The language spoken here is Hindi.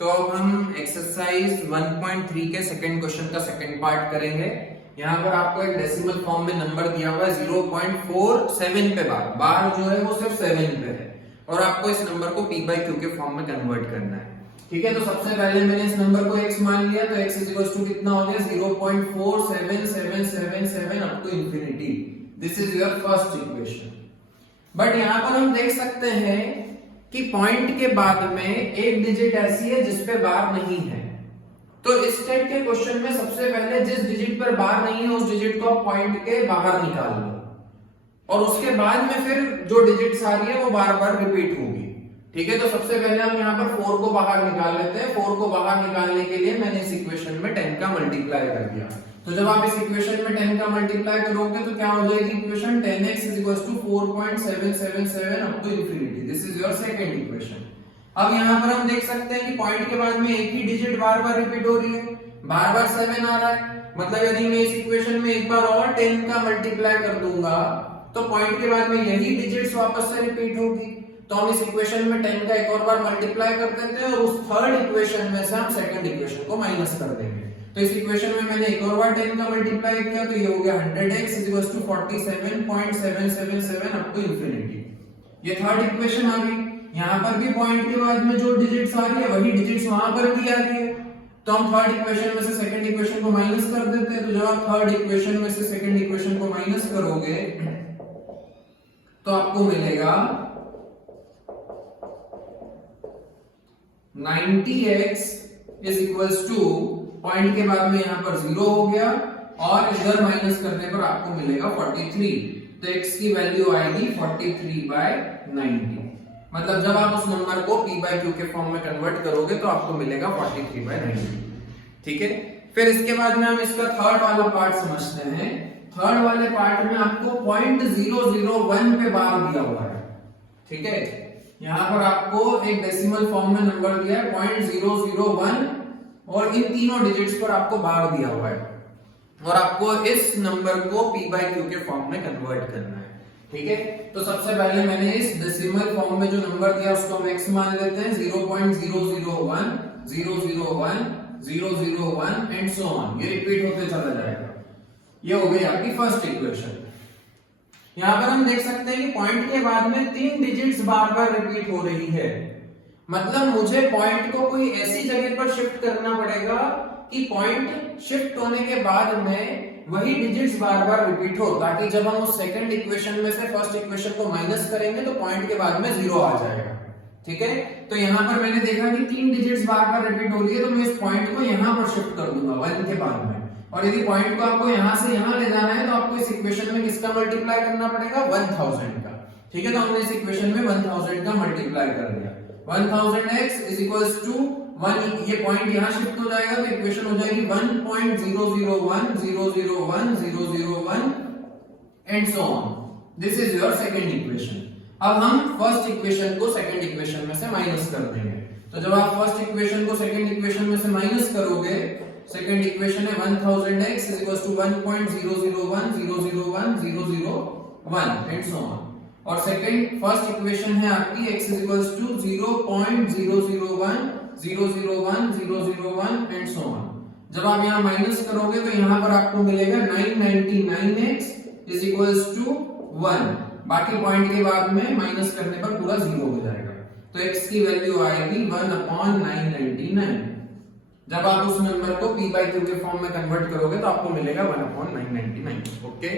तो अब हम एक्सरसाइज 1.3 के सेकंड क्वेश्चन का सेकंड पार्ट करेंगे। यहाँ पर आपको एक डेसिमल फॉर्म में नंबर दिया हुआ है 0.47 पे बार जो है वो सिर्फ 7 पे है और आपको इस नंबर को p बाई क्यू के फॉर्म में कन्वर्ट करना है। ठीक है, तो सबसे पहले मैंने इस नंबर को x मान लिया, तो x इज इक्वल टू कितना हो गया 0.47777 up to infinity. This is your first equation. But यहाँ पर हम देख सकते हैं कि पॉइंट के बाद में एक डिजिट ऐसी है जिस पे बार नहीं है, तो इस टाइप के क्वेश्चन में सबसे पहले जिस डिजिट पर बार नहीं है उस डिजिट को आप पॉइंट के बाहर निकाल लो और उसके बाद में फिर जो डिजिट्स आ रही है वो बार बार रिपीट होगी। ठीक है, तो सबसे पहले हम यहाँ पर 4 को बाहर निकाल लेते हैं। 4 को बाहर निकालने के लिए मैंने इस इक्वेशन में 10 का मल्टीप्लाई कर दिया। तो जब आप इस इक्वेशन में 10 का मल्टीप्लाई करोगे तो क्या हो जाएगी equation 10x is equal to 4.777 up to infinity. This is your second equation. अब यहाँ पर हम देख सकते हैं कि पॉइंट के बाद में एक ही डिजिट बार बार रिपीट हो रही है, बार बार 7 आ रहा है। मतलब यदि मैं इस इक्वेशन में एक बार और 10 का मल्टीप्लाई कर दूंगा तो पॉइंट के बाद में यही डिजिट्स वापस से रिपीट होगी। तो हम इस इक्वेशन में 10 का एक और बार मल्टीप्लाई कर देते हैं और उस थर्ड इक्वेशन में से हम सेकंड इक्वेशन को माइनस कर देंगे। तो इस इक्वेशन में मैंने एक और बार 10 का मल्टीप्लाई किया तो ये हो गया 100x is equal to 47.777 up to infinity. ये थर्ड इक्वेशन आ गई। यहाँ पर भी पॉइंट के बाद में जो डिजिट्स आ रही है वही डिजिट्स वहां पर भी आ रही है, तो हम थर्ड इक्वेशन में से सेकंड इक्वेशन को माइनस कर देते हैं। तो जब आप थर्ड इक्वेशन में से सेकंड इक्वेशन को माइनस करोगे तो आपको मिलेगा 90x is equals two point के बाद में यहाँ पर 0 हो गया और इधर माइनस करने पर आपको मिलेगा 43। तो x की वैल्यू आएगी 43/90। मतलब जब आप उस नंबर को p बाई क्यू के फॉर्म में कन्वर्ट करोगे तो आपको मिलेगा 43/90। ठीक है, फिर इसके बाद में हम इसका थर्ड वाला पार्ट समझते हैं। थर्ड वाले पार्ट में आपको 0.001 पे बार दिया हुआ है। ठीक है, यहाँ पर आपको एक डेसिमल फॉर्म में नंबर दिया है 0.001 और इन तीनों डिजिट्स पर आपको बार दिया हुआ है और आपको इस नंबर को p बाई क्यू के फॉर्म में कन्वर्ट करना है। ठीक है, तो सबसे पहले मैंने इस डेसिमल फॉर्म में जो नंबर दिया उसको हम x मान लेते हैं 0.001 001 001 एंड सो ऑन। ये रिपीट होते चला जाएगा। ये हो गई आपकी फर्स्ट इक्वेशन। यहाँ पर हम देख सकते हैं कि पॉइंट के बाद में 3 डिजिट्स बार बार रिपीट हो रही है। मतलब मुझे पॉइंट को कोई ऐसी जगह पर शिफ्ट करना पड़ेगा कि पॉइंट शिफ्ट होने के बाद में वही डिजिट्स बार बार रिपीट हो, ताकि जब हम उस सेकंड इक्वेशन में से फर्स्ट इक्वेशन को माइनस करेंगे तो पॉइंट के बाद में 0 आ जाएगा। ठीक है, तो यहाँ पर मैंने देखा कि 3 डिजिट्स बार बार रिपीट हो रही है, तो मैं इस पॉइंट को यहाँ पर शिफ्ट कर दूंगा 1 के बाद में। और यदि पॉइंट को आपको यहाँ से यहाँ ले जाना है तो आपको इस इक्वेशन में किसका मल्टीप्लाई करना पड़ेगा 1000 का। ठीक है, तो हमने इस इक्वेशन में 1000 का मल्टीप्लाई कर दिया। 1000x इज इक्वल्स टू 1, ये पॉइंट यहाँ शिफ्ट हो जाएगा तो इक्वेशन हो जाएगी 1.001 001 001 and so on. This is your second equation. अब हम फर्स्ट इक्वेशन को सेकंड इक्वेशन में से माइनस कर देंगे। तो जब आप फर्स्ट इक्वेशन को सेकंड इक्वेशन में से माइनस करोगे, सेकंड इक्वेशन है 1000x is equals to 1.001 001 001 and so on. और सेकंड फर्स्ट इक्वेशन है आपकी x is equals to 0.001 001 001 and so on. जब आप यहाँ माइनस करोगे तो यहाँ पर आपको मिलेगा 999x इज इक्वल्स टू 1। बाकी पॉइंट के बाद में माइनस करने पर पूरा 0 हो जाएगा। तो x की वैल्यू आएगी 1/999। जब आप उस नंबर को p बाई क्यू के फॉर्म में कन्वर्ट करोगे तो आपको मिलेगा 1/999। ओके।